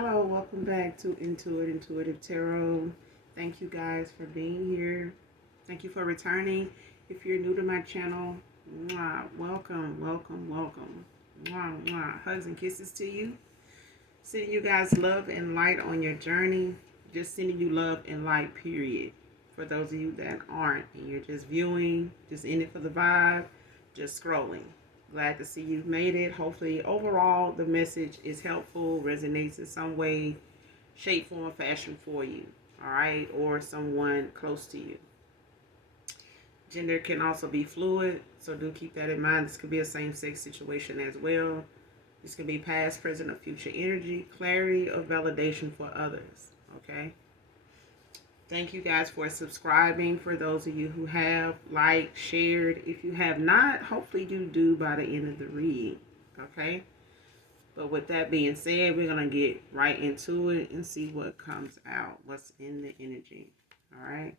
Hello, welcome back to Intuitive Tarot. Thank you guys for being here. Thank you for returning. If you're new to my channel, welcome, welcome, welcome. Hugs and kisses to you. Sending you guys love and light on your journey. Just sending you love and light, period. For those of you that aren't and you're just viewing, just in it for the vibe, just scrolling. Glad to see you've made it. Hopefully, overall, the message is helpful, resonates in some way, shape, form, or fashion for you. All right, or someone close to you. Gender can also be fluid, so do keep that in mind. This could be a same-sex situation as well. This could be past, present, or future energy, clarity, or validation for others. Okay. Thank you guys for subscribing. For those of you who have liked, shared. If you have not, hopefully you do by the end of the read. Okay. But with that being said, we're going to get right into it and see what comes out. What's in the energy. All right.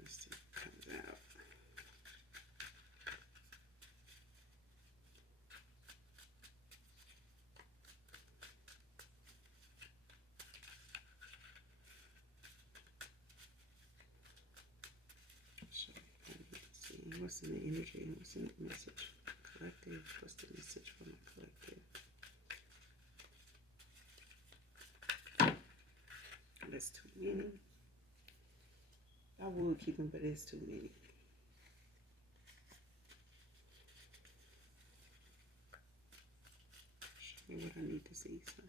Let's see what comes out. So, let's see. What's in the energy? What's in the message? Collective. What's the message from the collective? That's too many. I would keep them, but it's too many. Show me what I need to see. So.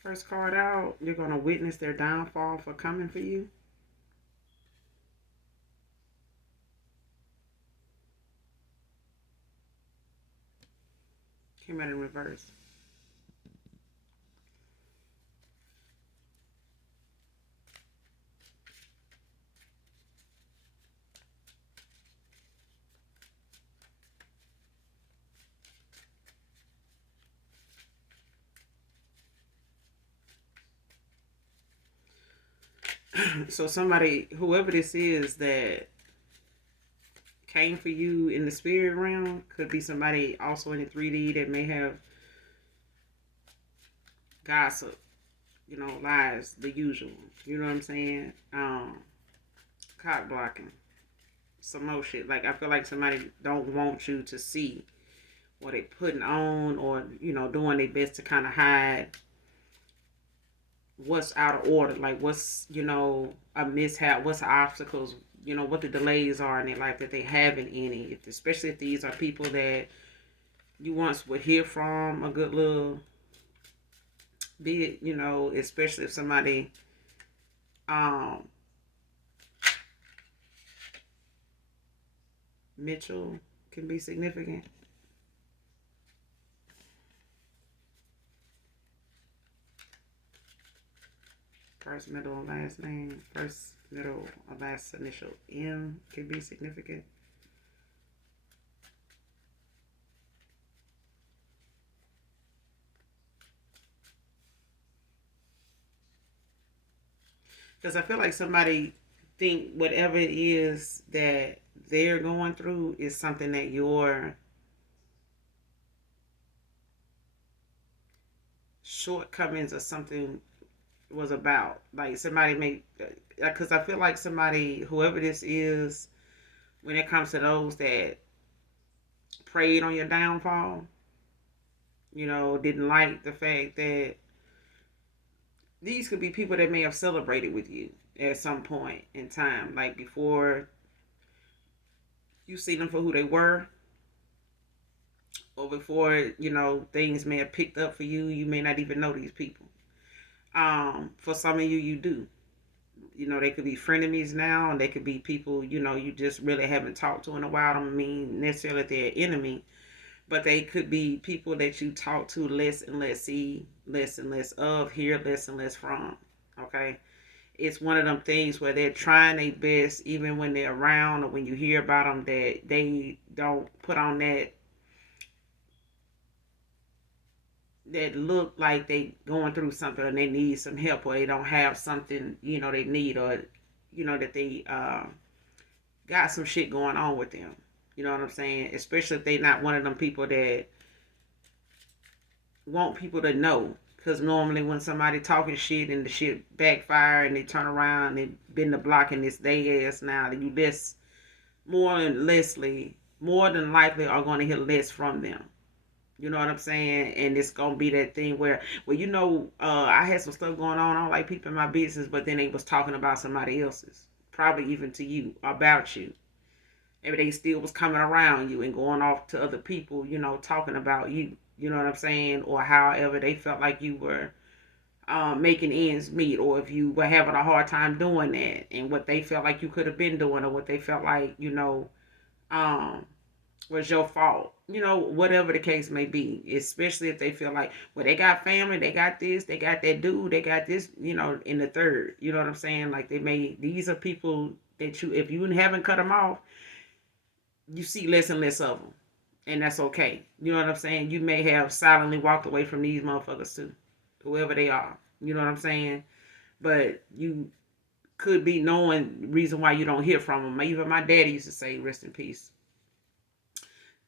First card out, you're going to witness their downfall for coming for you. Came out in reverse. So somebody, whoever this is that came for you in the spirit realm, could be somebody also in the 3D that may have gossip, lies, the usual. You know what I'm saying? Cock blocking, some more shit. Like, I feel like somebody don't want you to see what they putting on, or doing their best to kind of hide what's out of order, like what's a mishap, what's the obstacles, what the delays are in their life that they haven't any. Especially if these are people that you once would hear from a good little bit, especially if somebody Mitchell can be significant. First, middle, and last name. First, middle, or last initial M can be significant. Because I feel like somebody think whatever it is that they're going through is something that your shortcomings or something was about. Like somebody may, because I feel like somebody, whoever this is, when it comes to those that preyed on your downfall, didn't like the fact that these could be people that may have celebrated with you at some point in time, like before you see them for who they were, or before things may have picked up for you. You may not even know these people. For some of you, you do. They could be frenemies now, and they could be people, you just really haven't talked to in a while. I don't mean necessarily they're enemy, but they could be people that you talk to less and less, see less and less of, hear less and less from. Okay. It's one of them things where they're trying their best, even when they're around or when you hear about them, that they don't put on that look like they going through something and they need some help, or they don't have something they need, or that they got some shit going on with them. You know what I'm saying? Especially if they not one of them people that want people to know. Because normally when somebody talking shit and the shit backfire and they turn around and bend the block and it's they ass now, you less more than likely are going to hear less from them. You know what I'm saying? And it's gonna be that thing where, well, I had some stuff going on. I don't like people in my business, but then they was talking about somebody else's, probably even to you, about you. Maybe they still was coming around you and going off to other people, talking about you. You know what I'm saying? Or however they felt like you were making ends meet, or if you were having a hard time doing that, and what they felt like you could have been doing, or what they felt like, um, was your fault. Whatever the case may be, especially if they feel like, well, they got family, they got this, they got that dude, they got this, in the third. You know what I'm saying? Like these are people that if you haven't cut them off, you see less and less of them. And that's okay. You know what I'm saying? You may have silently walked away from these motherfuckers too, whoever they are. You know what I'm saying? But you could be knowing reason why you don't hear from them. Even my daddy used to say, rest in peace,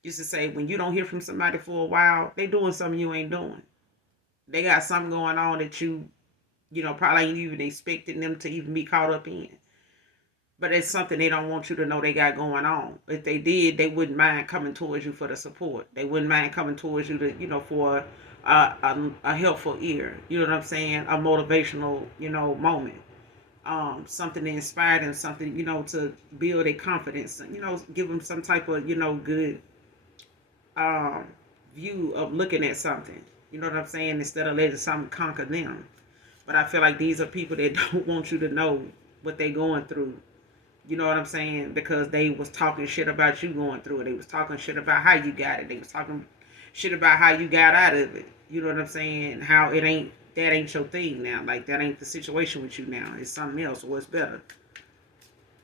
used to say, when you don't hear from somebody for a while, they doing something you ain't doing. They got something going on that probably ain't even expecting them to even be caught up in. But it's something they don't want you to know they got going on. If they did, they wouldn't mind coming towards you for the support. They wouldn't mind coming towards you to, for a helpful ear. You know what I'm saying? A motivational, moment. Something to inspire them, something, to build their confidence, give them some type of, good um, view of looking at something. You know what I'm saying? Instead of letting something conquer them. But I feel like these are people that don't want you to know what they going through. You know what I'm saying? Because they was talking shit about you going through it. They was talking shit about how you got it. They was talking shit about how you got out of it. You know what I'm saying? How that ain't your thing now. Like, that ain't the situation with you now. It's something else, or it's better.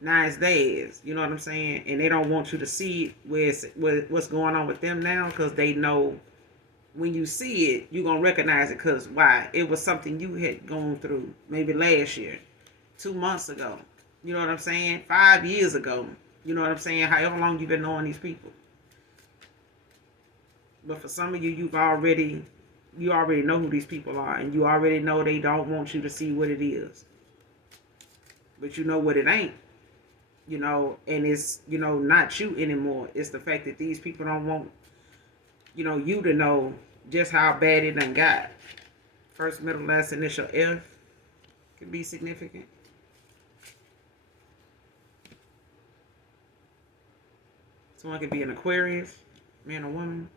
Now it's theirs. You know what I'm saying? And they don't want you to see what's going on with them now, because they know when you see it, you're going to recognize it. Because why? It was something you had gone through maybe last year, 2 months ago. You know what I'm saying? 5 years ago. You know what I'm saying? However long you've been knowing these people. But for some of you, you already know who these people are. And you already know they don't want you to see what it is. But you know what it ain't. And it's, not you anymore. It's the fact that these people don't want, you to know just how bad it done got. First, middle, last initial F could be significant. Someone could be an Aquarius, man or woman.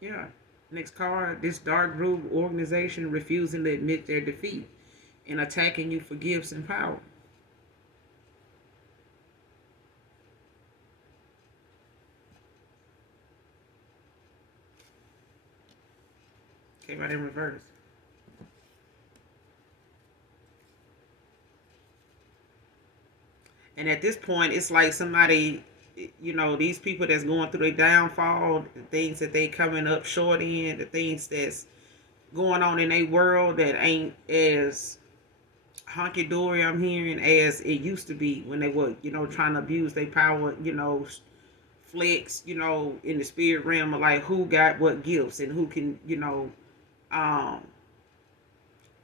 Yeah. Next card, this dark group organization refusing to admit their defeat and attacking you for gifts and power. Came out in reverse. And at this point, it's like somebody, these people that's going through their downfall, the things that they coming up short in, the things that's going on in their world that ain't as honky dory, I'm hearing, as it used to be when they were, trying to abuse their power, flex, in the spirit realm of like who got what gifts and who can, um,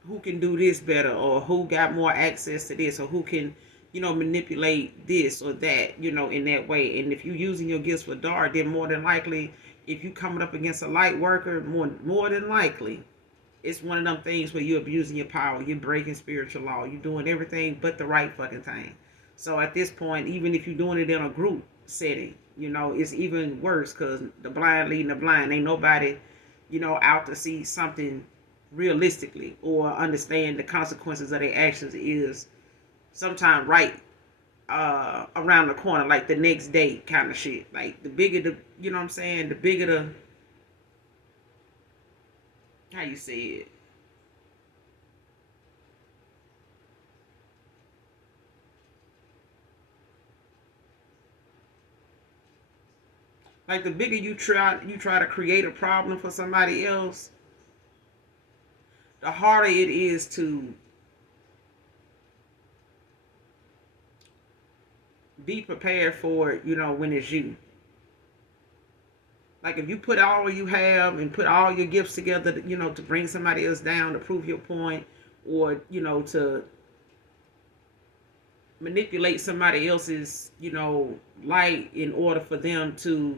who can do this better, or who got more access to this, or who can, manipulate this or that, in that way. And if you're using your gifts for dark, then more than likely, if you coming up against a light worker, more than likely, it's one of them things where you're abusing your power, you're breaking spiritual law, you're doing everything but the right fucking thing. So at this point, even if you're doing it in a group setting, it's even worse, because the blind leading the blind. Ain't nobody, out to see something realistically or understand the consequences of their actions is sometimes right around the corner, like the next day kind of shit. Like the bigger the, you know what I'm saying, the bigger the, how you say it, like the bigger you try to create a problem for somebody else, the harder it is to be prepared for it, when it's you. Like if you put all you have and put all your gifts together, to bring somebody else down to prove your point, or to manipulate somebody else's, light in order for them to,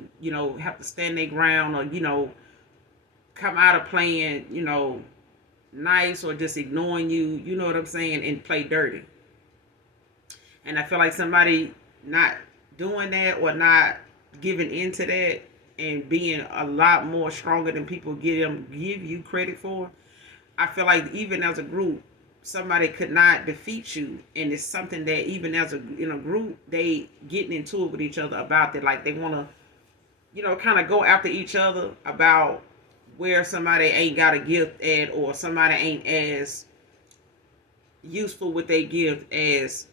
have to stand their ground, or come out of playing, nice, or just ignoring you, you know what I'm saying, and play dirty. And I feel like somebody not doing that or not giving into that and being a lot more stronger than people give you credit for. I feel like even as a group, somebody could not defeat you, and it's something that even as in a group, they getting into it with each other about that. Like they want to, kind of go after each other about where somebody ain't got a gift at, or somebody ain't as useful with their gift as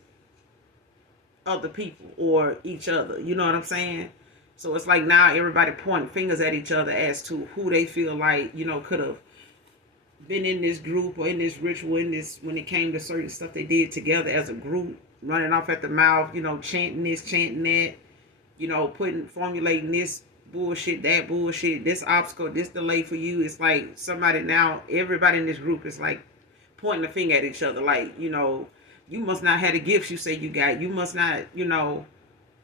other people or each other. You know what I'm saying? So it's like now everybody pointing fingers at each other as to who they feel like, could have been in this group or in this ritual, in this, when it came to certain stuff they did together as a group, running off at the mouth, chanting this, chanting that, formulating this bullshit, that bullshit, this obstacle, this delay for you. It's like somebody now, everybody in this group is like pointing the finger at each other, like, you must not have the gifts you say you got. You must not, know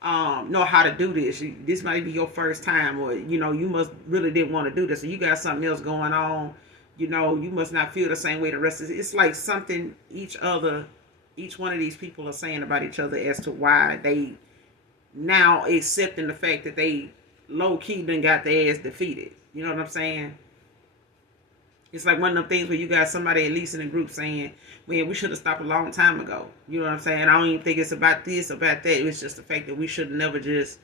how to do this. This might be your first time, or you must really didn't want to do this, or you got something else going on. You must not feel the same way the rest of it. It's like something each one of these people are saying about each other as to why they now accepting the fact that they low key done got their ass defeated. You know what I'm saying? It's like one of them things where you got somebody at least in the group saying, "Man, we should have stopped a long time ago." You know what I'm saying? I don't even think it's about this, about that. It's just the fact that we should have never just,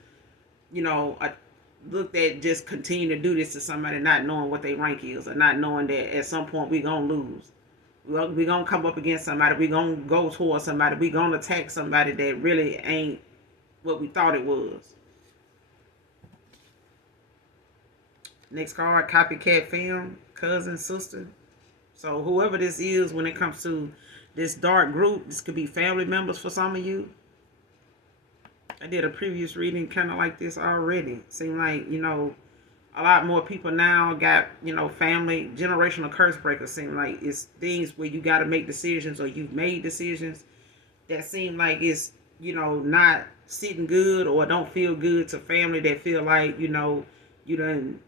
looked at just continue to do this to somebody not knowing what their rank is, or not knowing that at some point we gonna lose. We gonna come up against somebody. We gonna go towards somebody. We gonna attack somebody that really ain't what we thought it was. Next card, copycat film, cousin, sister. So whoever this is, when it comes to this dark group, this could be family members for some of you. I did a previous reading kind of like this already. Seemed like, a lot more people now got, family, generational curse breakers. Seem like it's things where you got to make decisions, or you've made decisions that seem like it's, not sitting good, or don't feel good to family that feel like, you done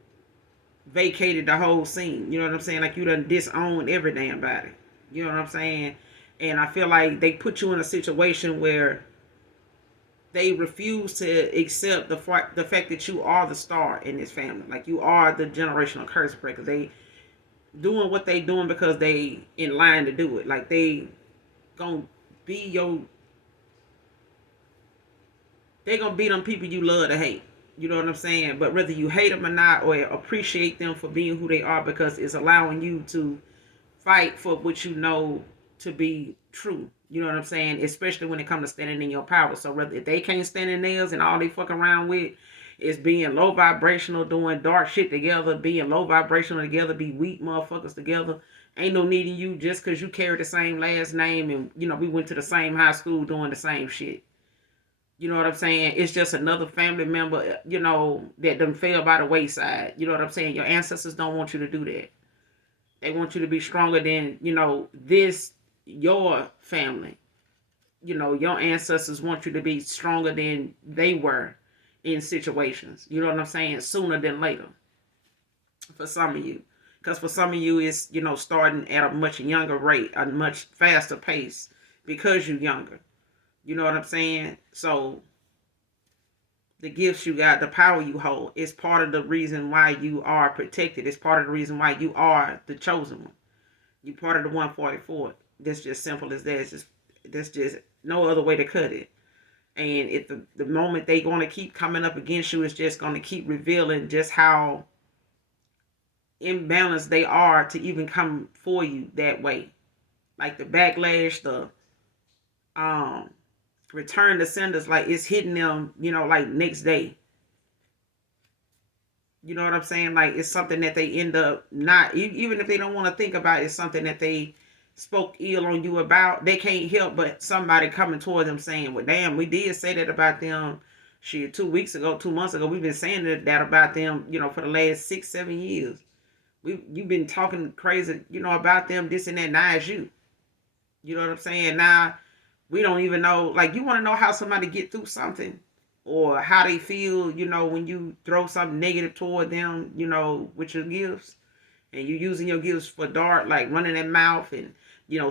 vacated the whole scene. You know what I'm saying? Like you done disowned every damn body. You know what I'm saying? And I feel like they put you in a situation where they refuse to accept the fact that you are the star in this family. Like you are the generational curse breaker. They doing what they doing because they in line to do it. Like they gonna be they gonna be them people you love to hate. You know what I'm saying? But whether you hate them or not, or appreciate them for being who they are, because it's allowing you to fight for what you know to be true. You know what I'm saying? Especially when it comes to standing in your power. So whether if they can't stand in theirs and all they fuck around with is being low vibrational, doing dark shit together, being low vibrational together, be weak motherfuckers together. Ain't no needing you just because you carry the same last name and, we went to the same high school doing the same shit. You know what I'm saying? It's just another family member, that done fell by the wayside. You know what I'm saying? Your ancestors don't want you to do that. They want you to be stronger than, your family. Your ancestors want you to be stronger than they were in situations. You know what I'm saying? Sooner than later. For some of you. Because for some of you, it's, starting at a much younger rate, a much faster pace, because you're younger. You know what I'm saying? So the gifts you got, the power you hold, is part of the reason why you are protected. It's part of the reason why you are the chosen one. You part of the 144. That's just simple as that. That's just no other way to cut it. And if the moment they gonna keep coming up against you, it's just gonna keep revealing just how imbalanced they are to even come for you that way. Like the backlash, the um return to senders, like it's hitting them, like next day. You know what I'm saying? Like it's something that they end up not, even if they don't want to think about it, it's something that they spoke ill on you about. They can't help but somebody coming toward them saying, well, damn, we did say that about them. Shit, 2 weeks ago, 2 months ago, we've been saying that about them, for the last 6, 7 years. You've been talking crazy, about them, this and that. Now it's you. You know what I'm saying? Now we don't even know. Like, you want to know how somebody get through something, or how they feel, when you throw something negative toward them, with your gifts, and you using your gifts for dart, like running their mouth and,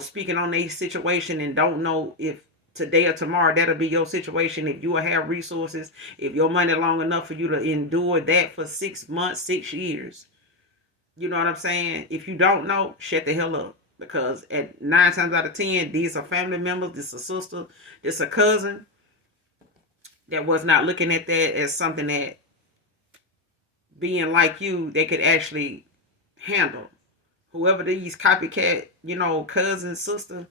speaking on their situation, and don't know if today or tomorrow that'll be your situation, if you will have resources, if your money long enough for you to endure that for 6 months, 6 years. You know what I'm saying? If you don't know, shut the hell up. Because at 9 times out of 10, these are family members, this is a sister, this is a cousin that was not looking at that as something that, being like you, they could actually handle. Whoever these copycat, cousin, sister,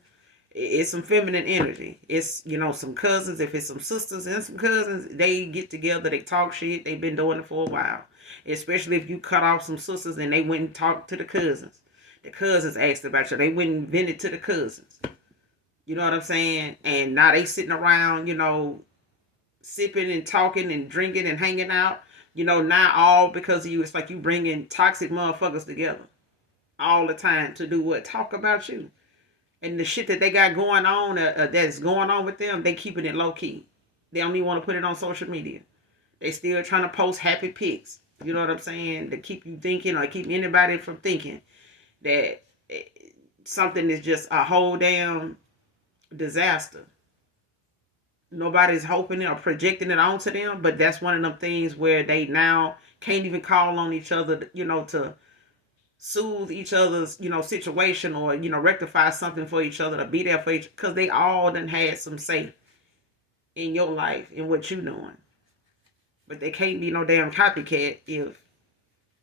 it's some feminine energy. It's, some cousins. If it's some sisters and some cousins, they get together, they talk shit. They've been doing it for a while. Especially if you cut off some sisters and they went and talked to the cousins. The cousins asked about you. They went and vented to the cousins. You know what I'm saying? And now they sitting around, sipping and talking and drinking and hanging out. Now all because of you. It's like you bringing toxic motherfuckers together all the time to do what? Talk about you. And the shit that they got going on, that's going on with them, they keeping it low key. They don't even want to put it on social media. They still trying to post happy pics. You know what I'm saying? To keep you thinking, or keep anybody from thinking that something is just a whole damn disaster. Nobody's hoping it or projecting it onto them, but that's one of them things where they now can't even call on each other, to soothe each other's, situation, or, rectify something for each other, to be there for each, because they all done had some say in your life and what you doing. But they can't be no damn copycat if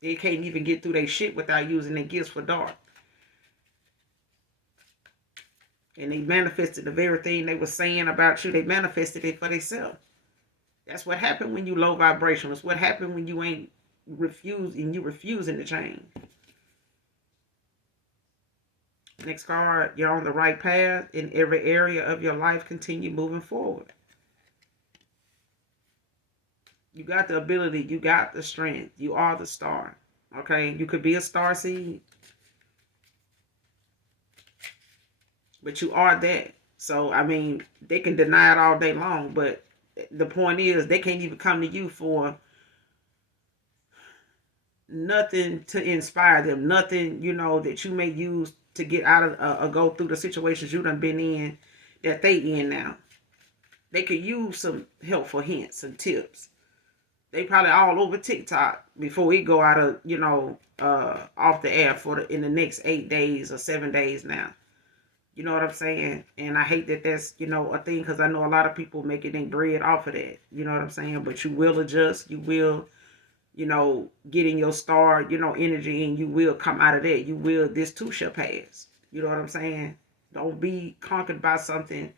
they can't even get through their shit without using their gifts for dark. And they manifested the very thing they were saying about you. They manifested it for themselves. That's what happened when you low vibration. It's what happened when you ain't refusing to change. Next card, you're on the right path in every area of your life. Continue moving forward. You got the ability. You got the strength. You are the star. Okay? You could be a star seed, but you are that. So, I mean, they can deny it all day long, but the point is, they can't even come to you for nothing to inspire them. Nothing, that you may use to get out of, or go through the situations you done been in, that they in now. They could use some helpful hints and tips. They probably all over TikTok before we go out of, off the air in the next 8 days or 7 days now. You know what I'm saying? And I hate that that's, a thing, because I know a lot of people making their bread off of that. You know what I'm saying? But you will adjust. You will, get in your star, energy, and you will come out of that. You will, this too shall pass. You know what I'm saying? Don't be conquered by something,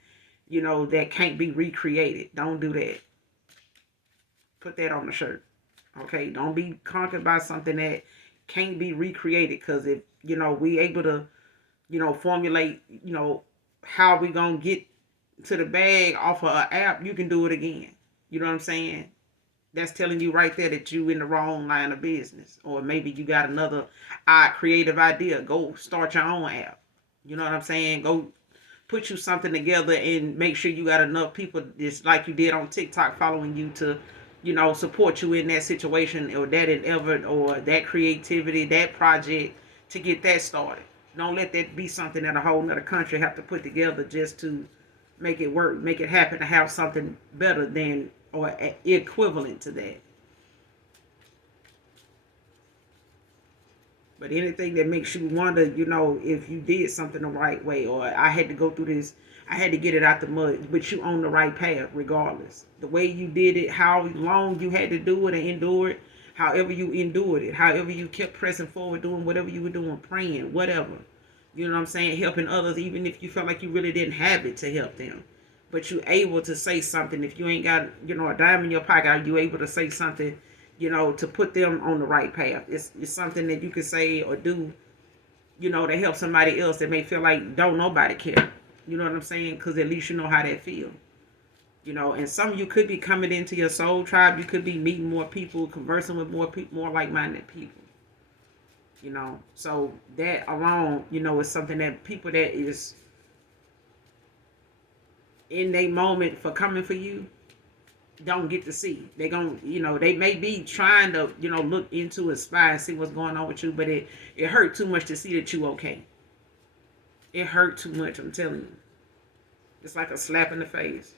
that can't be recreated. Don't do that. Put that on the shirt. Okay? Don't be conquered by something that can't be recreated. Because if, we able to, formulate, how we gonna get to the bag off of an app, you can do it again. You know what I'm saying? That's telling you right there that you in the wrong line of business. Or maybe you got another creative idea. Go start your own app. You know what I'm saying? Go put you something together and make sure you got enough people, just like you did on TikTok, following you to, support you in that situation, or that endeavor, or that creativity, that project, to get that started. Don't let that be something that a whole nother country have to put together just to make it work, make it happen, to have something better than or equivalent to that. But anything that makes you wonder, if you did something the right way, or I had to go through this, I had to get it out the mud, but you on the right path regardless. The way you did it, how long you had to do it and endure it, however you endured it, however you kept pressing forward, doing whatever you were doing, praying, whatever. You know what I'm saying? Helping others, even if you felt like you really didn't have it to help them. But you able to say something. If you ain't got, a dime in your pocket, are you able to say something, to put them on the right path? It's something that you could say or do, to help somebody else that may feel like don't nobody care. You know what I'm saying? Because at least you know how that feel. And some of you could be coming into your soul tribe. You could be meeting more people, conversing with more people, more like-minded people. So that alone, is something that people that is in their moment for coming for you don't get to see. They they may be trying to, look into and spy and see what's going on with you, but it hurt too much to see that you okay. It hurt too much, I'm telling you. It's like a slap in the face.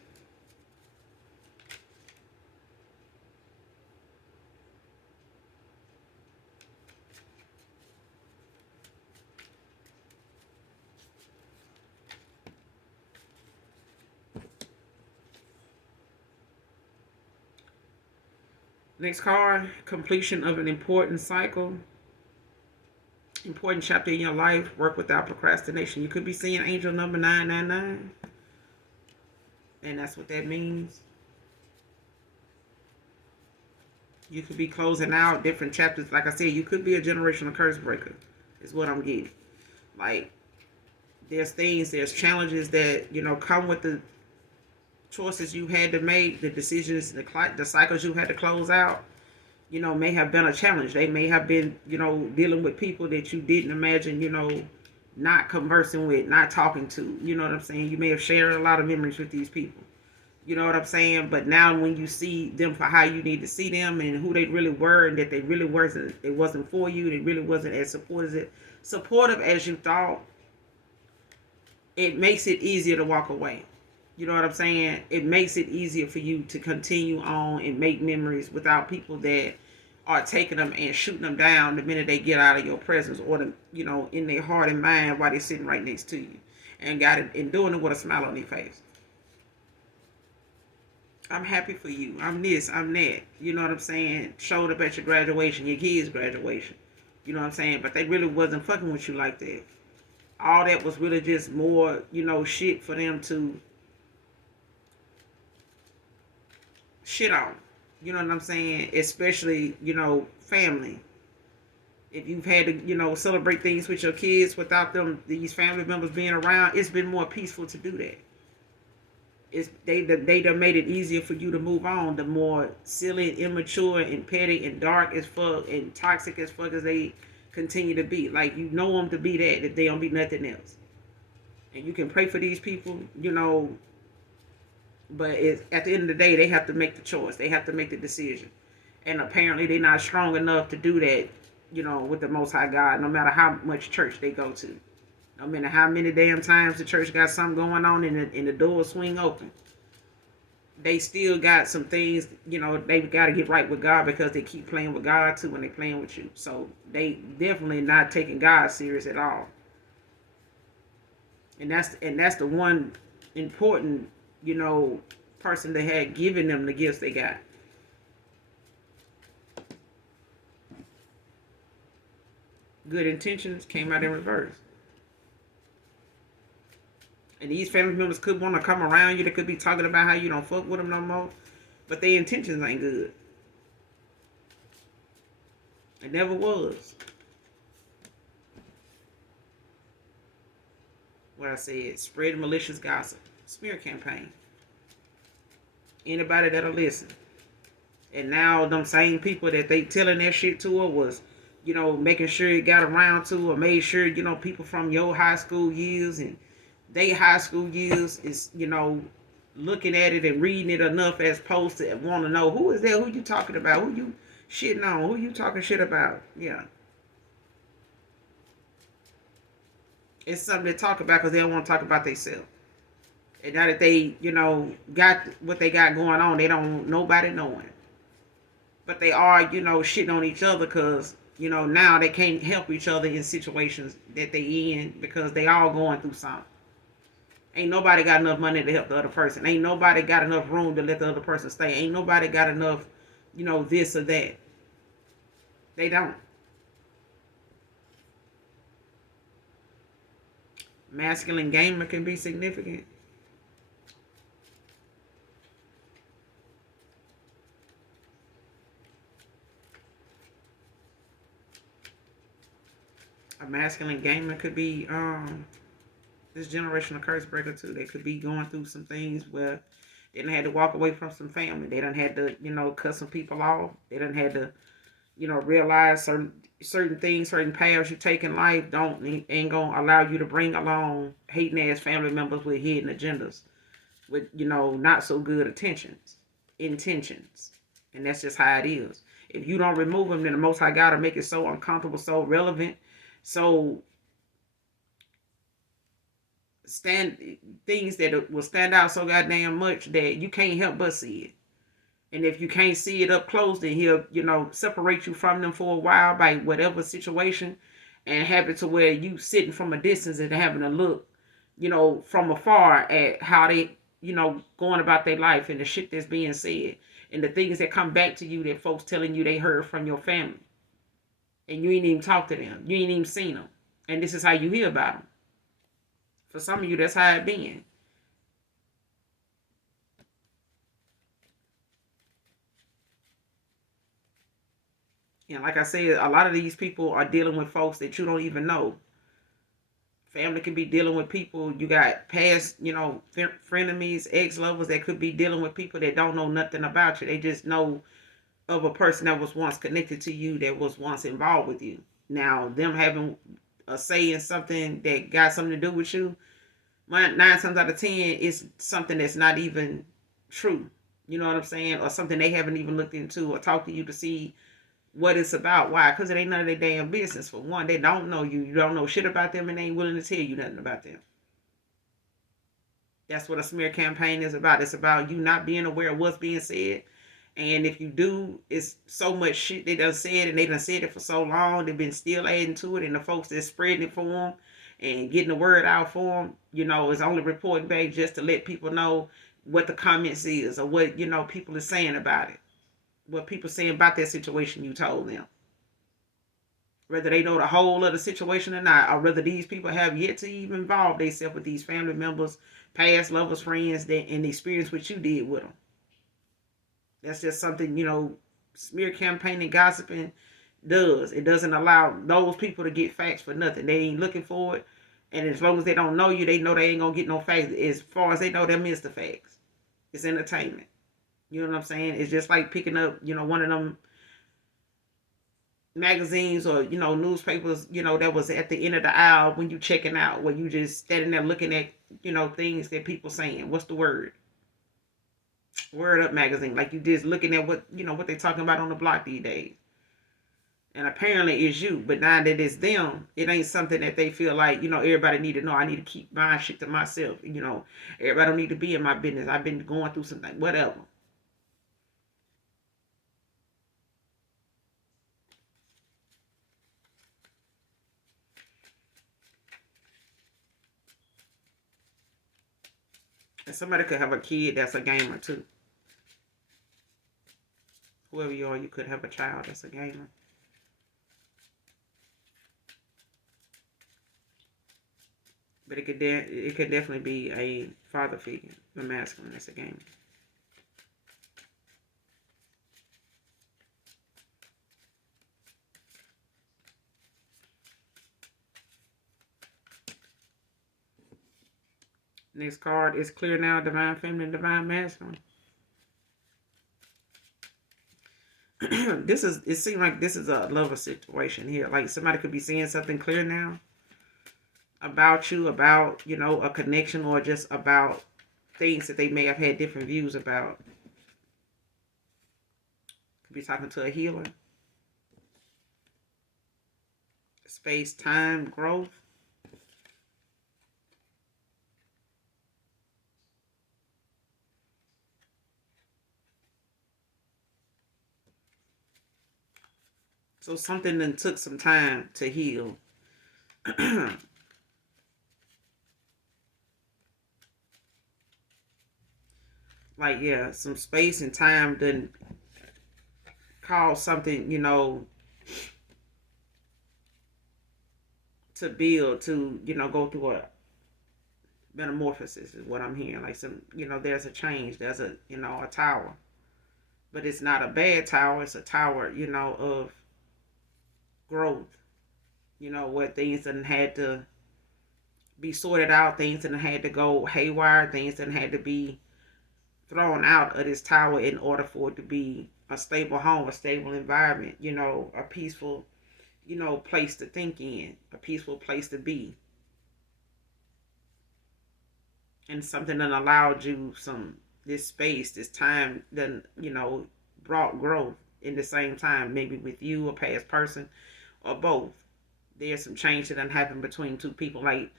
Next card, completion of an important cycle. Important chapter in your life, work without procrastination. You could be seeing angel number 999. And that's what that means. You could be closing out different chapters. Like I said, you could be a generational curse breaker, is what I'm getting. Like, there's challenges that, come with the choices you had to make, the decisions, the cycles you had to close out, may have been a challenge. They may have been, dealing with people that you didn't imagine, not conversing with, not talking to. You know what I'm saying? You may have shared a lot of memories with these people. You know what I'm saying? But now when you see them for how you need to see them and who they really were, and that they really wasn't, it wasn't for you, they really wasn't as supportive as you thought, it makes it easier to walk away. You know what I'm saying? It makes it easier for you to continue on and make memories without people that are taking them and shooting them down the minute they get out of your presence, or in their heart and mind while they're sitting right next to you, and doing it with a smile on their face. I'm happy for you. I'm this, I'm that. You know what I'm saying? Showed up at your graduation, your kids' graduation. You know what I'm saying? But they really wasn't fucking with you like that. All that was really just more, shit for them to shit on. You know what I'm saying? Especially, family. If you've had to, celebrate things with your kids without these family members being around, it's been more peaceful to do that. They done made it easier for you to move on. The more silly and immature and petty and dark as fuck and toxic as fuck as they continue to be. Like, them to be that they don't be nothing else. And you can pray for these people, but at the end of the day, they have to make the choice. They have to make the decision. And apparently they're not strong enough to do that, with the Most High God, no matter how much church they go to. No matter how many damn times the church got something going on and the doors swing open. They still got some things, they've got to get right with God, because they keep playing with God too when they playing with you. So they definitely not taking God serious at all. And that's the one important, person that had given them the gifts they got. Good intentions came out in reverse. And these family members could want to come around you. They could be talking about how you don't fuck with them no more. But their intentions ain't good. It never was. What I said, spread malicious gossip. Smear campaign. Anybody that'll listen. And now them same people that they telling that shit to her was, making sure it got around to, or made sure, people from your high school years and they high school years is, looking at it and reading it enough as opposed to want to know who is that, who you talking about, who you shitting on, who you talking shit about. Yeah. It's something to talk about because they don't want to talk about themselves. And now that they, got what they got going on, they don't want nobody knowing. But they are, shitting on each other because, now they can't help each other in situations that they in because they all going through something. Ain't nobody got enough money to help the other person. Ain't nobody got enough room to let the other person stay. Ain't nobody got enough, this or that. They don't. Masculine gamer can be significant. A masculine gamer could be this generational curse breaker too. They could be going through some things where they done had to walk away from some family. They done had to, cut some people off. They done had to, realize certain things, certain paths you take in life ain't gonna allow you to bring along hating ass family members with hidden agendas, with not so good intentions, and that's just how it is. If you don't remove them, then the Most High God to make it so uncomfortable, so relevant, so stand things that will stand out so goddamn much that you can't help but see it. And if you can't see it up close, then he'll, separate you from them for a while by whatever situation and have it to where you sitting from a distance and having to look, from afar at how they, going about their life and the shit that's being said and the things that come back to you that folks telling you they heard from your family. And you ain't even talked to them. You ain't even seen them. And this is how you hear about them. For some of you, that's how it been. And like I said, a lot of these people are dealing with folks that you don't even know. Family can be dealing with people. You got past, frenemies, ex-lovers that could be dealing with people that don't know nothing about you. They just know of a person that was once connected to you, that was once involved with you. Now, them having a say in something that got something to do with you, 9 times out of 10, it's something that's not even true. You know what I'm saying? Or something they haven't even looked into or talked to you to see what it's about. Why? Because it ain't none of their damn business. For one, they don't know you. You don't know shit about them, and they ain't willing to tell you nothing about them. That's what a smear campaign is about. It's about you not being aware of what's being said. And if you do, it's so much shit they done said, and they done said it for so long. They've been still adding to it, and the folks that's spreading it for them and getting the word out for them, is only reporting back just to let people know what the comments is or what, people are saying about it. What people saying about that situation you told them. Whether they know the whole of the situation or not, or whether these people have yet to even involve themselves with these family members, past lovers, friends, that and the experience what you did with them. That's just something, smear campaigning, gossiping does. It doesn't allow those people to get facts for nothing. They ain't looking for it. And as long as they don't know you, they know they ain't gonna get no facts. As far as they know, them is the facts. It's entertainment. You know what I'm saying? It's just like picking up, one of them magazines or, newspapers, that was at the end of the aisle when you checking out, where you just standing there looking at, things that people saying. What's the word? Word Up magazine. Like you just looking at what, what they talking about on the block these days. And apparently it's you. But now that it's them, it ain't something that they feel like, everybody need to know. I need to keep my shit to myself. Everybody don't need to be in my business. I've been going through something, whatever. And somebody could have a kid that's a gamer too. Whoever you are, you could have a child that's a gamer. But it could definitely be a father figure, a masculine that's a gamer. Next card is clear now, divine feminine, divine masculine. It seems like this is a lover situation here. Like somebody could be seeing something clear now about you, about, a connection, or just about things that they may have had different views about. Could be talking to a healer. Space, time, growth. So something that took some time to heal. Like, yeah, some space and time didn't cause something, to build, to, go through a metamorphosis is what I'm hearing. Like some, there's a change. There's a tower. But it's not a bad tower. It's a tower, of growth. Where things done had to be sorted out, things that had to go haywire, things that had to be thrown out of this tower in order for it to be a stable home, a stable environment, a peaceful, place to think in, a peaceful place to be. And something that allowed you this space, this time that, brought growth in the same time, maybe with you, a past person, or both. There's some change that happened between two people. Like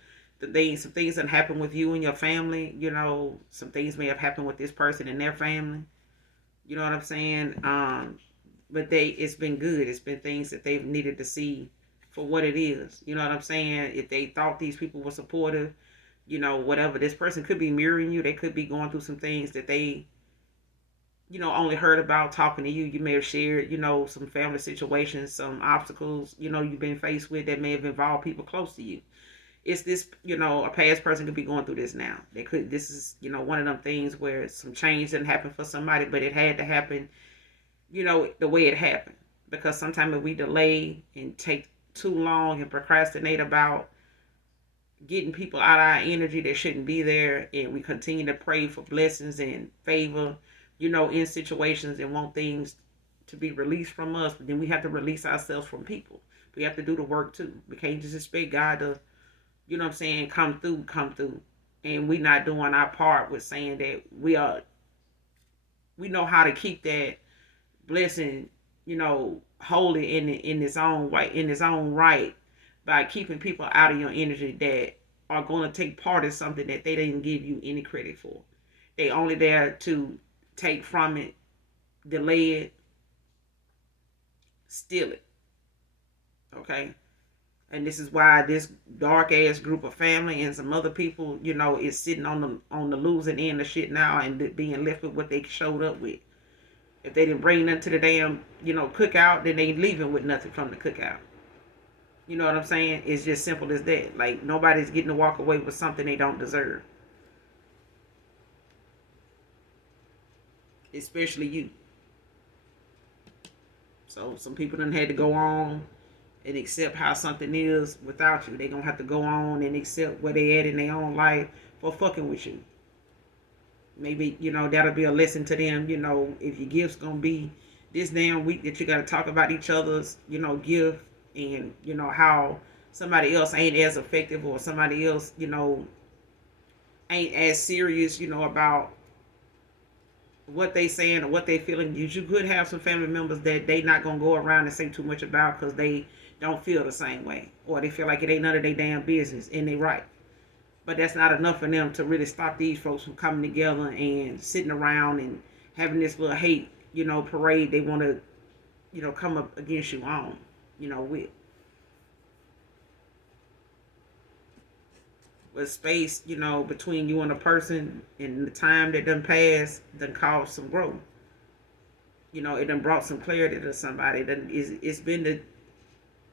some things that happened with you and your family, some things may have happened with this person and their family. You know what I'm saying? But it's been good. It's been things that they've needed to see for what it is. You know what I'm saying? If they thought these people were supportive, whatever. This person could be mirroring you. They could be going through some things that they, only heard about talking to you. You may have shared, some family situations, some obstacles, you've been faced with that may have involved people close to you. It's this, a past person could be going through this now. This is, one of them things where some change didn't happen for somebody, but it had to happen, the way it happened. Because sometimes if we delay and take too long and procrastinate about getting people out of our energy that shouldn't be there, and we continue to pray for blessings and favor, in situations and want things to be released from us, but then we have to release ourselves from people. We have to do the work too. We can't just expect God to, come through. And we not doing our part with saying that we know how to keep that blessing, holy in its own way, in its own right, by keeping people out of your energy that are going to take part in something that they didn't give you any credit for. They only there to take from it, delay it, steal it. Okay? And this is why this dark ass group of family and some other people, is sitting on the losing end of shit now and being left with what they showed up with. If they didn't bring nothing to the damn, cookout, then they leaving with nothing from the cookout. You know what I'm saying? It's just simple as that. Like, nobody's getting to walk away with something they don't deserve. Especially you. So some people done had to go on and accept how something is without you. They gonna have to go on and accept where they at in their own life for fucking with you. Maybe, that'll be a lesson to them, if your gift's gonna be this damn week that you gotta talk about each other's, gift, and, how somebody else ain't as effective, or somebody else, ain't as serious, about what they saying or what they feeling. You could have some family members that they not gonna go around and say too much about because they don't feel the same way, or they feel like it ain't none of their damn business, and they right. But that's not enough for them to really stop these folks from coming together and sitting around and having this little hate, parade they want to, come up against you on, with. With space, between you and a person and the time that done passed, done caused some growth. It done brought some clarity to somebody. It's been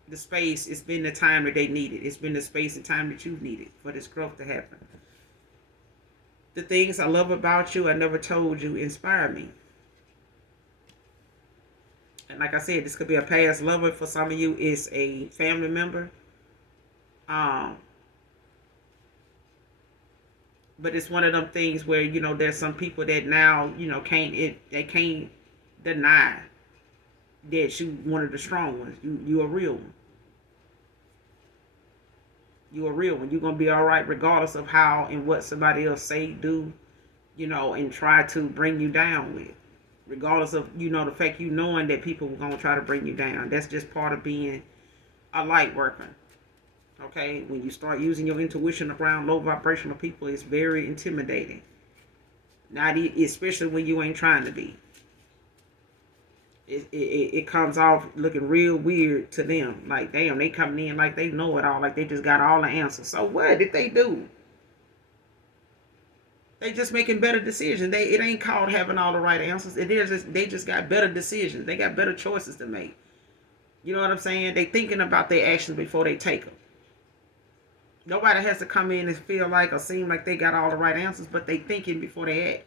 the space, it's been the time that they needed. It's been the space and time that you needed for this growth to happen. The things I love about you, I never told you, inspire me. And like I said, this could be a past lover. For some of you, it's a family member. But it's one of them things where, there's some people that now, they can't deny that you one of the strong ones. You a real one. You a real one. You're gonna be all right regardless of how and what somebody else say, do, and try to bring you down with. Regardless of, the fact knowing that people are gonna try to bring you down. That's just part of being a light worker. Okay, when you start using your intuition around low vibrational people, it's very intimidating. Not especially when you ain't trying to be. it comes off looking real weird to them. Like, damn, they coming in like they know it all, like they just got all the answers. So what did they do? They just making better decisions. It ain't called having all the right answers. It is just they just got better decisions. They got better choices to make. You know what I'm saying? They thinking about their actions before they take them. Nobody has to come in and feel like or seem like they got all the right answers, but they thinking before they act.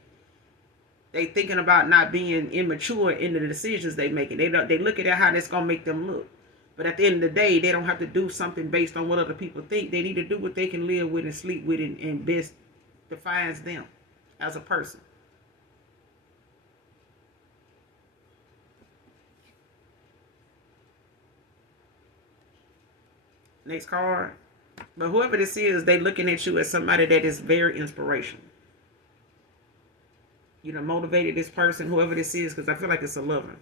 They thinking about not being immature in the decisions they making. They looking at how that's gonna make them look. But at the end of the day, they don't have to do something based on what other people think. They need to do what they can live with and sleep with, and best defines them as a person. Next card. But whoever this is, they looking at you as somebody that is very inspirational. You know, motivated this person, whoever this is, because I feel like it's a lover.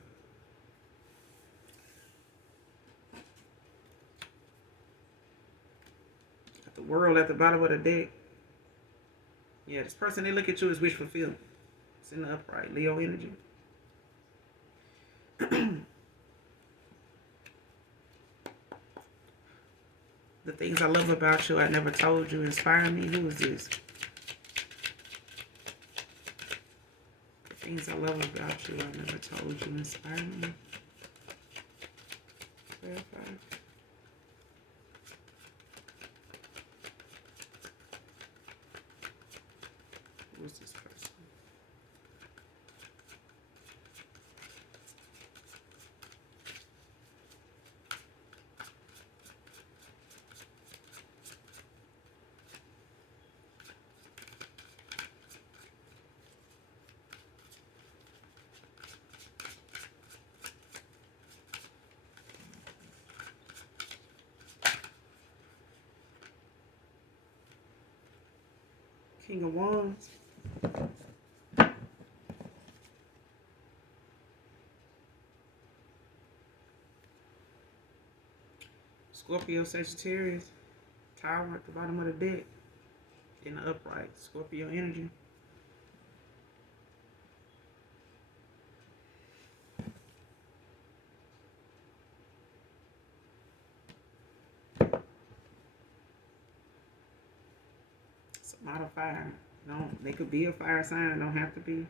The world at the bottom of the deck. Yeah, this person, they look at you as wish fulfillment. It's in the upright. Leo energy. The things I love about you, I never told you, inspire me. Who is this? The things I love about you, I never told you, inspire me. Verify. Who's this person? King of Wands. Scorpio, Sagittarius. Tower at the bottom of the deck. In the upright. Scorpio energy. It's a lot of fire. No, they could be a fire sign. Don't have to be.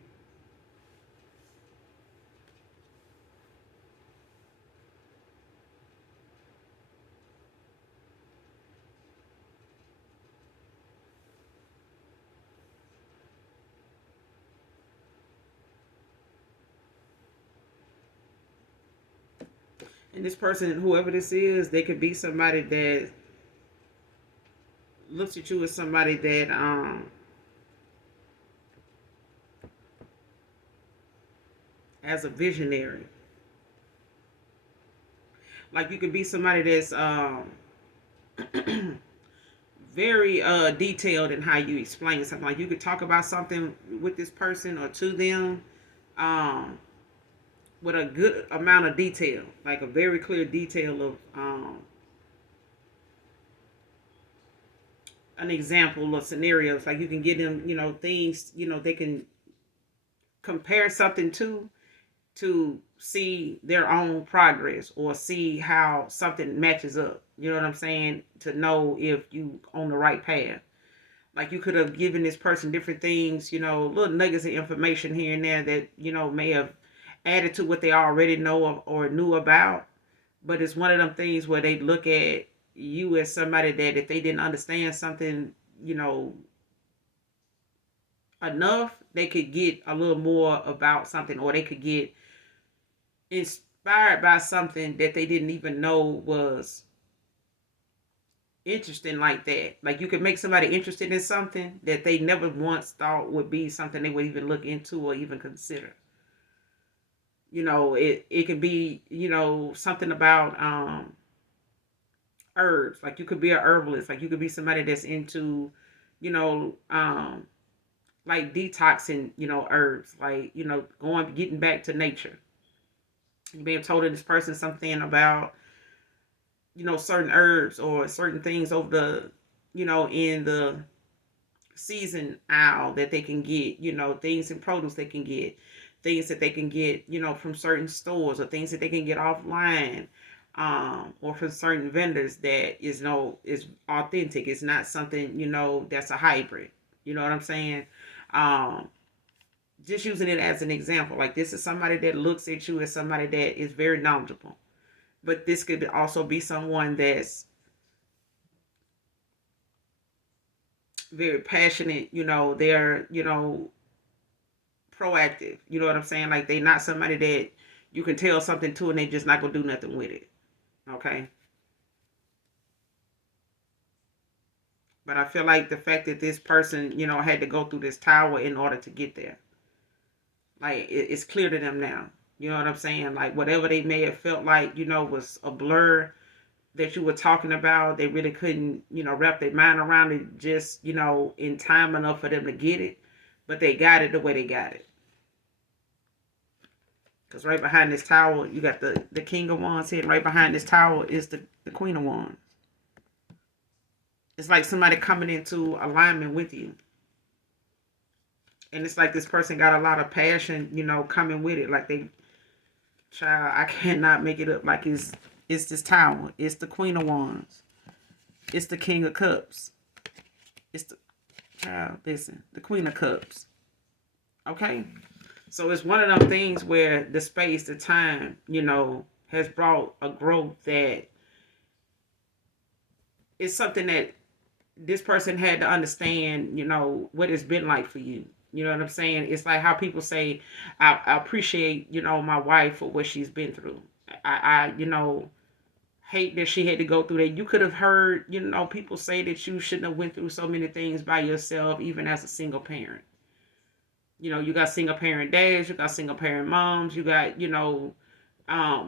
And this person, whoever this is, they could be somebody that looks at you as somebody that as a visionary. Like you could be somebody that's very detailed in how you explain something. Like you could talk about something with this person or to them um, with a good amount of detail, like a very clear detail of an example of scenarios. Like you can give them, you know, things, you know, they can compare something to see their own progress or see how something matches up. You know what I'm saying? To know if you on the right path. Like you could have given this person different things, you know, little nuggets of information here and there that, you know, may have added to what they already know or knew about. But it's one of them things where they look at you as somebody that if they didn't understand something, you know, enough, they could get a little more about something, or they could get inspired by something that they didn't even know was interesting like that. Like you could make somebody interested in something that they never once thought would be something they would even look into or even consider. You know, it could be, you know, something about herbs. Like you could be a herbalist. Like you could be somebody that's into, you know, like detoxing, you know, herbs. Like, you know, getting back to nature. You may have told this person something about, you know, certain herbs or certain things over the, you know, in the season aisle that they can get, you know, things in produce they can get things that they can get, from certain stores, or things that they can get offline, or from certain vendors that is authentic. It's not something, that's a hybrid. You know what I'm saying? Um, just using it as an example. Like, this is somebody that looks at you as somebody that is very knowledgeable. But this could also be someone that's very passionate. They're, proactive. You know what I'm saying? Like, they're not somebody that you can tell something to and they just not gonna do nothing with it. Okay. But I feel like the fact that this person, had to go through this tower in order to get there, like, it's clear to them now. You know what I'm saying? Like, whatever they may have felt like, was a blur that you were talking about, they really couldn't, wrap their mind around it just, in time enough for them to get it. But they got it the way they got it. Because right behind this tower, you got the King of Wands here, and right behind this tower is the Queen of Wands. It's like somebody coming into alignment with you. And it's like this person got a lot of passion, coming with it. Like, child, I cannot make it up. Like, it's this tower. It's the Queen of Wands. It's the King of Cups. It's the, child, listen, the Queen of Cups. Okay? So it's one of them things where the space, the time, has brought a growth that is something that this person had to understand, what it's been like for you. You know what I'm saying? It's like how people say, I appreciate, my wife for what she's been through. I hate that she had to go through that. You could have heard, people say that you shouldn't have went through so many things by yourself, even as a single parent. You got single parent dads, you got single parent moms, you got,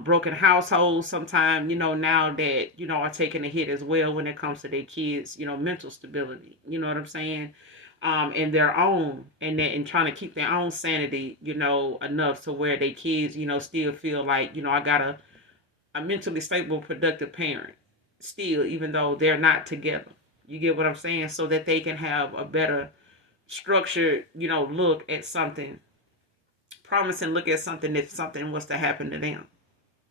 broken households sometimes, now that, are taking a hit as well when it comes to their kids, mental stability. You know what I'm saying? And their own, and trying to keep their own sanity, enough to where their kids, still feel like, I got a mentally stable, productive parent still, even though they're not together. You get what I'm saying? So that they can have a better structured, look at something, promising look at something if something was to happen to them,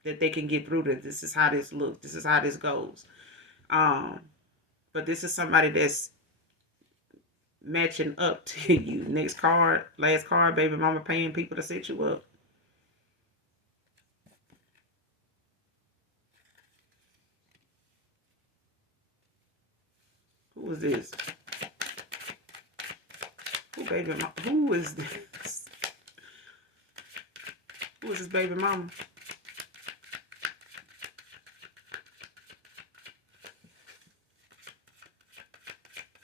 that they can get through this. This is how this looks. This is how this goes. Um, but this is somebody that's matching up to you. Next card, last card, baby mama paying people to set you up. Who is this? Who is this? Who is this baby mama?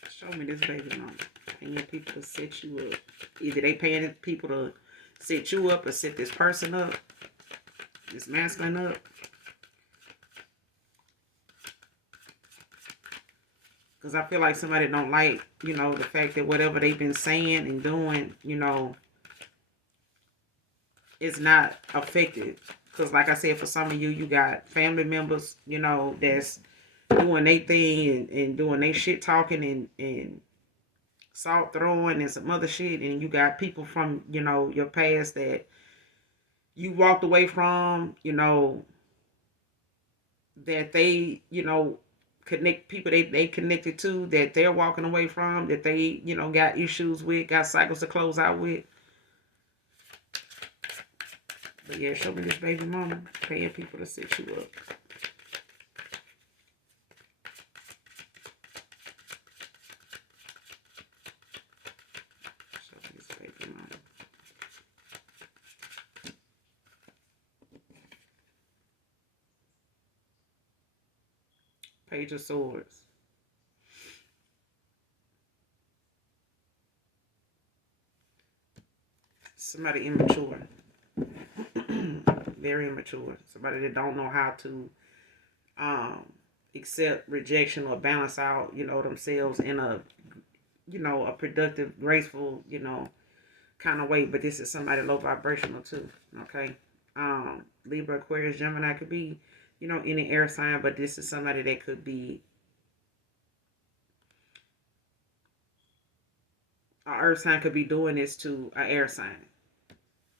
Show me this baby mama. Paying people to set you up. Either they paying people to set you up or set this person up. This masculine up. Because I feel like somebody don't like, the fact that whatever they've been saying and doing, is not effective. Because like I said, for some of you, you got family members, that's doing their thing and doing their shit talking and salt throwing and some other shit. And you got people from, your past that you walked away from, that they, connect people they connected to, that they're walking away from, that they, got issues with, got cycles to close out with. But yeah, show me this baby mama paying people to set you up. Show me this baby mama. Page of Swords. Somebody immature. Very immature. Somebody that don't know how to accept rejection or balance out, themselves in a, a productive, graceful, kind of way. But this is somebody low vibrational too. Okay. Libra, Aquarius, Gemini could be, any air sign, but this is somebody that could be a earth sign, could be doing this to an air sign.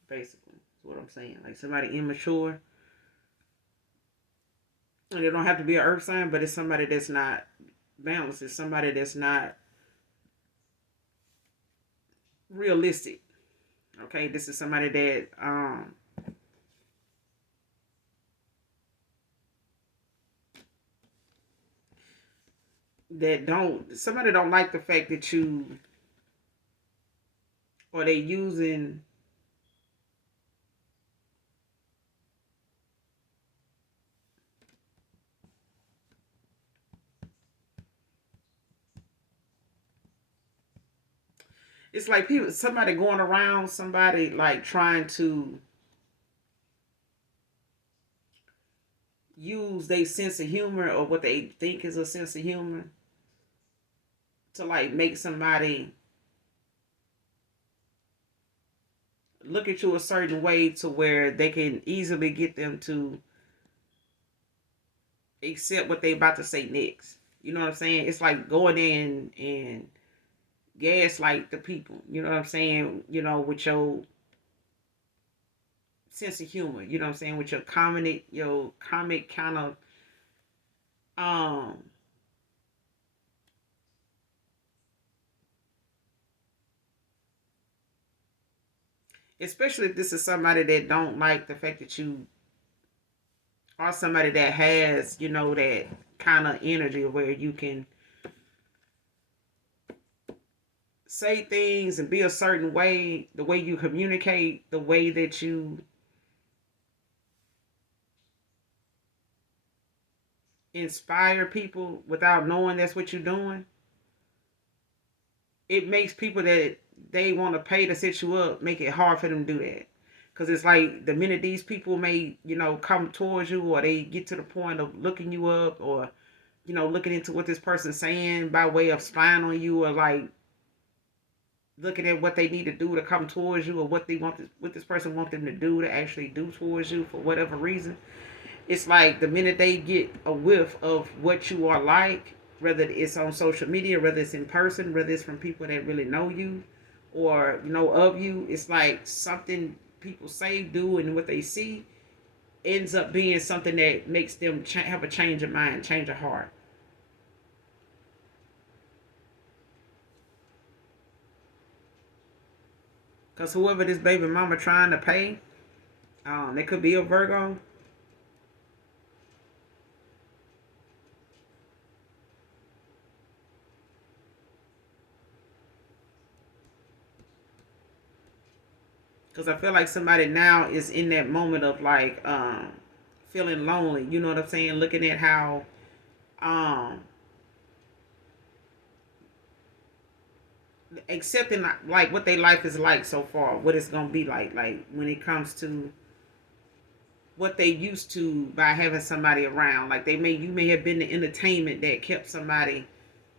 basically. That's what I'm saying. Like somebody immature. And it don't have to be an earth sign, but it's somebody that's not balanced. It's somebody that's not realistic. Okay, this is somebody that don't somebody don't like the fact that you or they using it's like people somebody going around somebody like trying to use their sense of humor or what they think is a sense of humor to like make somebody look at you a certain way to where they can easily get them to accept what they about to say next. You know what I'm saying? It's like going in and gaslight the people. You know what I'm saying? You know, with your sense of humor. You know what I'm saying? With your comic kind of um especially if this is somebody that don't like the fact that you are somebody that has, you know, that kind of energy where you can say things and be a certain way, the way you communicate, the way that you inspire people without knowing that's what you're doing. It makes people that they want to pay to set you up make it hard for them to do that. Because it's like the minute these people may, you know, come towards you or they get to the point of looking you up or, you know, looking into what this person's saying by way of spying on you or like looking at what they need to do to come towards you or what this person wants them to do to actually do towards you for whatever reason. It's like the minute they get a whiff of what you are like, whether it's on social media, whether it's in person, whether it's from people that really know you or know of you, it's like something people say, do, and what they see ends up being something that makes them have a change of mind, change of heart. Because whoever this baby mama trying to pay, they could be a Virgo. Because I feel like somebody now is in that moment of like feeling lonely. You know what I'm saying? Looking at how um, accepting like what their life is like so far, what it's gonna be like when it comes to what they used to by having somebody around. Like you may have been the entertainment that kept somebody,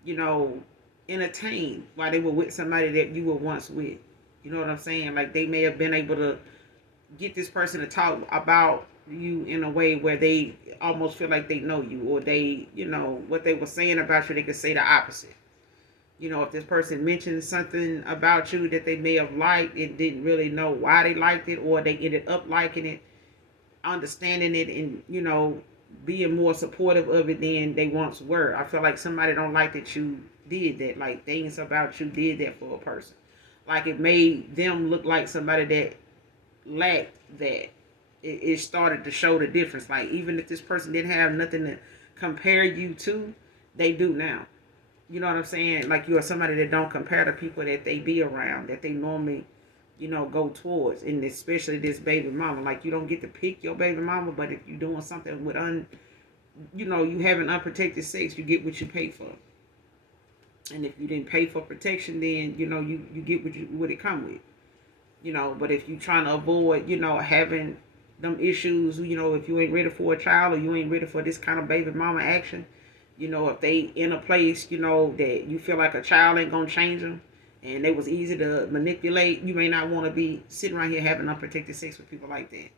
you know, entertained while they were with somebody that you were once with. You know what I'm saying? Like they may have been able to get this person to talk about you in a way where they almost feel like they know you or they, you know, what they were saying about you, they could say the opposite. You know, if this person mentioned something about you that they may have liked and didn't really know why they liked it or they ended up liking it, understanding it and, you know, being more supportive of it than they once were. I feel like somebody don't like that you did that, like things about you did that for a person. Like it made them look like somebody that lacked that. It started to show the difference. Like even if this person didn't have nothing to compare you to, they do now. You know what I'm saying? Like you are somebody that don't compare to people that they be around, that they normally, you know, go towards. And especially this baby mama. Like you don't get to pick your baby mama, but if you're doing something with you know, you having unprotected sex, you get what you pay for. And if you didn't pay for protection, then you know you get what it come with. You know, but if you trying to avoid, you know, having them issues, you know, if you ain't ready for a child or you ain't ready for this kind of baby mama action, you know, if they in a place, you know, that you feel like a child ain't gonna change them and they was easy to manipulate, you may not want to be sitting around here having unprotected sex with people like that.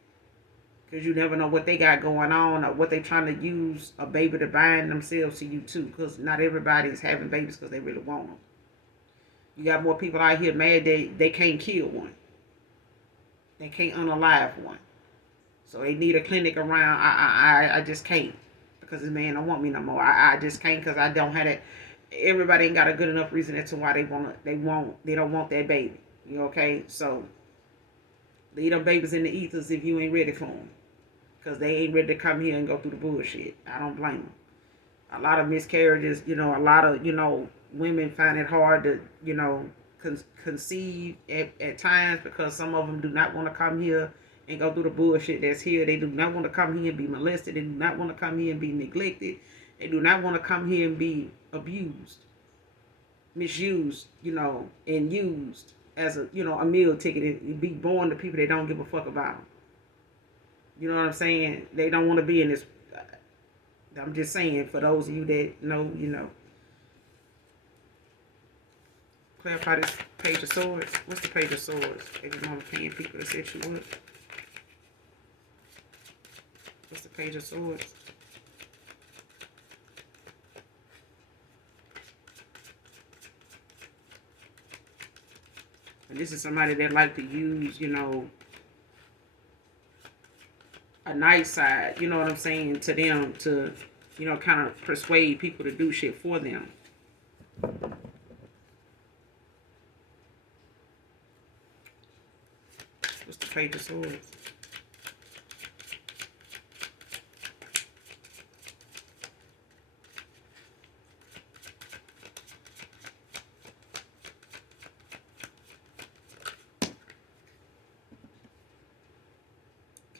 Because you never know what they got going on or what they trying to use a baby to bind themselves to you too. Because not everybody is having babies because they really want them. You got more people out here mad they can't kill one. They can't unalive one. So they need a clinic around. I just can't because this man don't want me no more. I just can't because I don't have it. Everybody ain't got a good enough reason as to why they don't want that baby. You okay? So leave them babies in the ethers if you ain't ready for them, because they ain't ready to come here and go through the bullshit. I don't blame them. A lot of miscarriages. A lot of women find it hard to conceive at times because some of them do not want to come here and go through the bullshit that's here. They do not want to come here and be molested. They do not want to come here and be neglected. They do not want to come here and be abused, misused, and used as a meal ticket and be born to people that don't give a fuck about them. You know what I'm saying? They don't want to be in this. I'm just saying, for those of you that know, Clarify this Page of Swords. What's the Page of Swords? If you want to paying people to set you up. What's the Page of Swords? And this is somebody that like to use, a nice side, you know what I'm saying, to them to, kind of persuade people to do shit for them. What's the Page of Swords?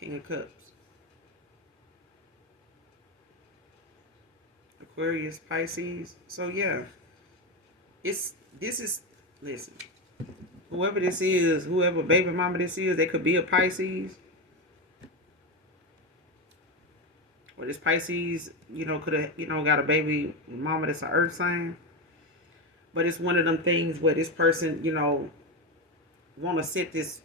King of Cups. Aquarius, Pisces. So yeah, listen, whoever this is, whoever baby mama this is, they could be a Pisces. Or this Pisces, could have, got a baby mama that's an earth sign. But it's one of them things where this person, want to set this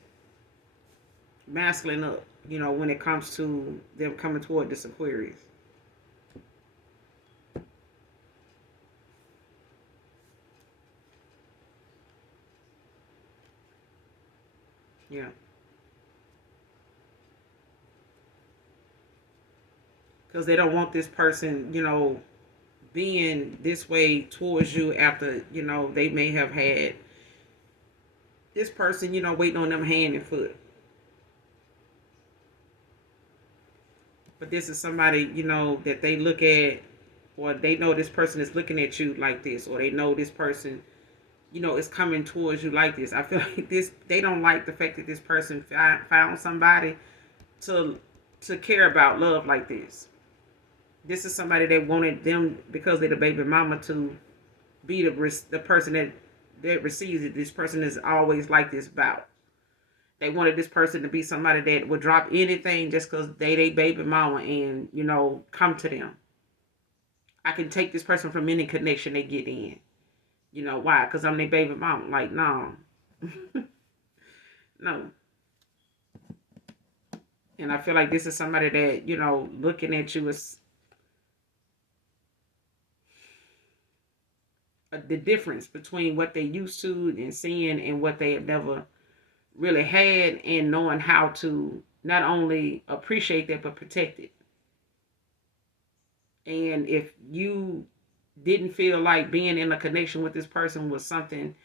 masculine up, when it comes to them coming toward this Aquarius. Yeah. Because they don't want this person, being this way towards you after, they may have had this person, waiting on them hand and foot. But this is somebody, that they look at, or they know this person is looking at you like this, or they know this person, is coming towards you like this. I feel like they don't like the fact that this person found somebody to care about love like this. This is somebody that wanted them, because they're the baby mama, to be the person that receives it. This person is always like this about. They wanted this person to be somebody that would drop anything just because they baby mama and, come to them. I can take this person from any connection they get in. Why? Because I'm their baby mama. Like, no. No. And I feel like this is somebody that, looking at you as the difference between what they used to and seeing and what they have never really had, and knowing how to not only appreciate that but protect it. And if you didn't feel like being in a connection with this person was something,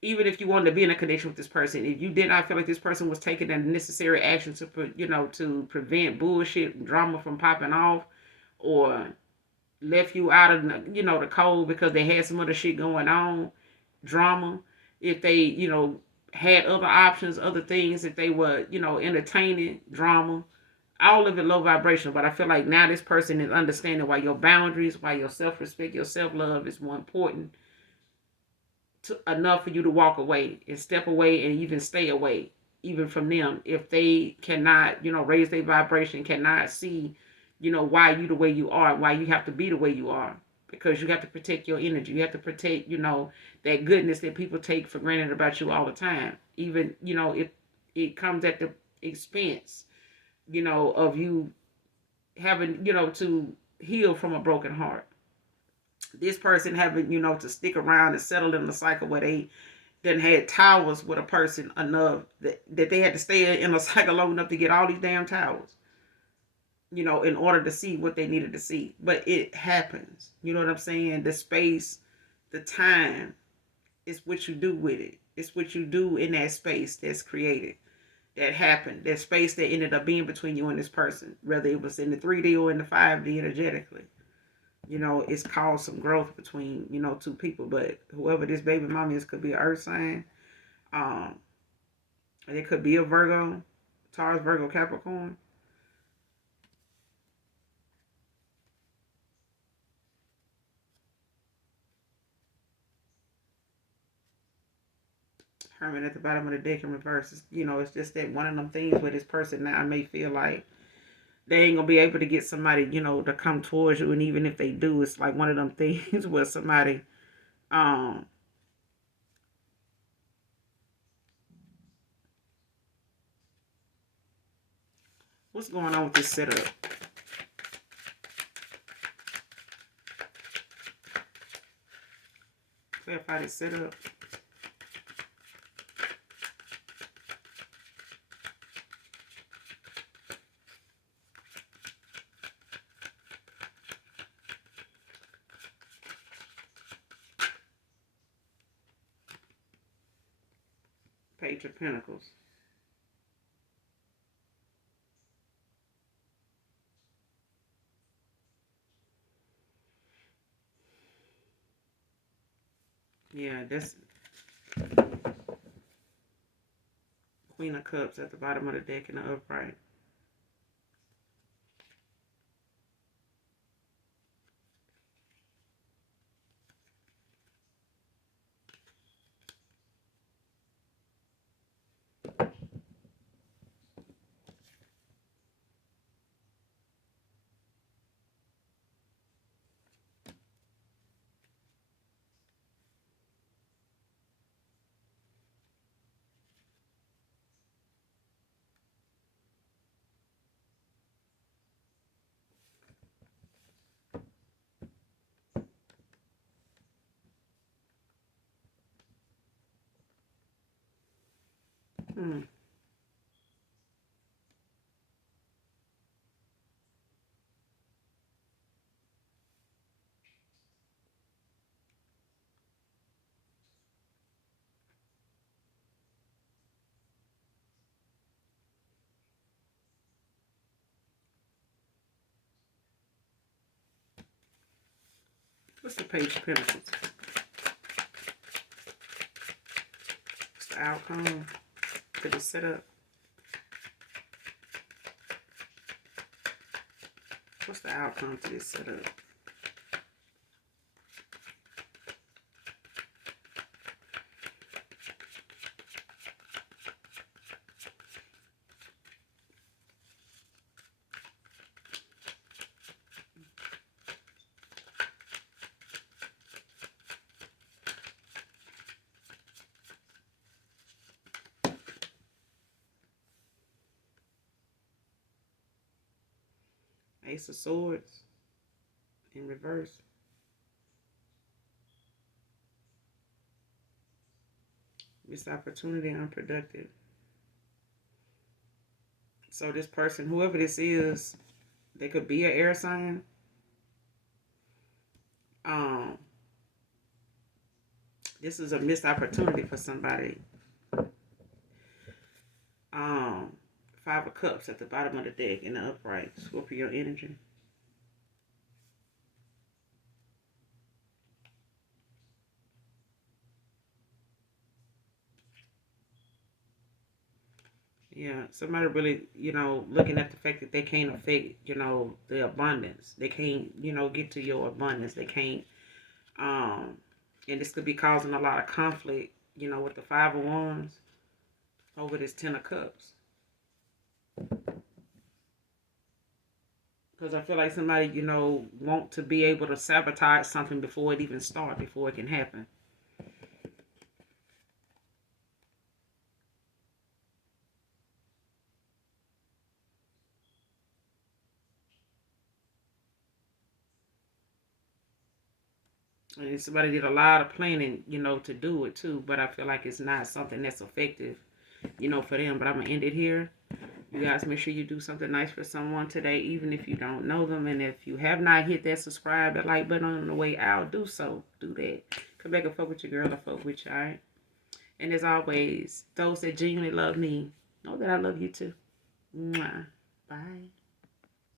even if you wanted to be in a connection with this person, if you did not feel like this person was taking the necessary action to to prevent bullshit and drama from popping off, or left you out of the cold because they had some other shit going on, drama, if they had other options, other things that they were entertaining, drama, all of it low vibration. But I feel like now this person is understanding why your boundaries, why your self-respect, your self-love is more important enough for you to walk away and step away and even stay away even from them if they cannot raise their vibration, cannot see why you the way you are, why you have to be the way you are, because you have to protect your energy. You have to protect that goodness that people take for granted about you all the time, even if it comes at the expense of you having to heal from a broken heart. This person having to stick around and settle in the cycle where they then had towers with a person enough that they had to stay in a cycle long enough to get all these damn towers, in order to see what they needed to see. But it happens. You know what I'm saying? The space, the time is what you do with it. It's what you do in that space that's created, that happened, that space that ended up being between you and this person, whether it was in the 3D or in the 5D energetically. It's caused some growth between, two people. But whoever this baby mama is could be an earth sign. Um, and it could be a Virgo, Taurus, Virgo, Capricorn. Hermit at the bottom of the deck in reverse. It's just that one of them things where this person now may feel like they ain't gonna be able to get somebody, to come towards you. And even if they do, it's like one of them things where somebody, um, what's going on with this setup? Clarify this setup. Page of Pentacles. Yeah, that's Queen of Cups at the bottom of the deck in the upright. Hmm. What's the Page of Pentacles? What's the outcome to the setup? What's the outcome to this setup? Ace of Swords in reverse. Missed opportunity, unproductive. So this person, whoever this is, they could be an air sign. Um, this is a missed opportunity for somebody. Um, Five of Cups at the bottom of the deck in the upright. Scorpio energy. Yeah, somebody really, looking at the fact that they can't affect, the abundance. They can't, get to your abundance. They can't, and this could be causing a lot of conflict, with the Five of Wands over this Ten of Cups. Because I feel like somebody, want to be able to sabotage something before it even starts, before it can happen. And somebody did a lot of planning, to do it too. But I feel like it's not something that's effective, for them. But I'm going to end it here. You guys make sure you do something nice for someone today, even if you don't know them. And if you have not hit that subscribe, that like button on the way out, do so. Do that. Come back and fuck with your girl. I fuck with you, all right? And as always, those that genuinely love me, know that I love you too. Mwah. Bye.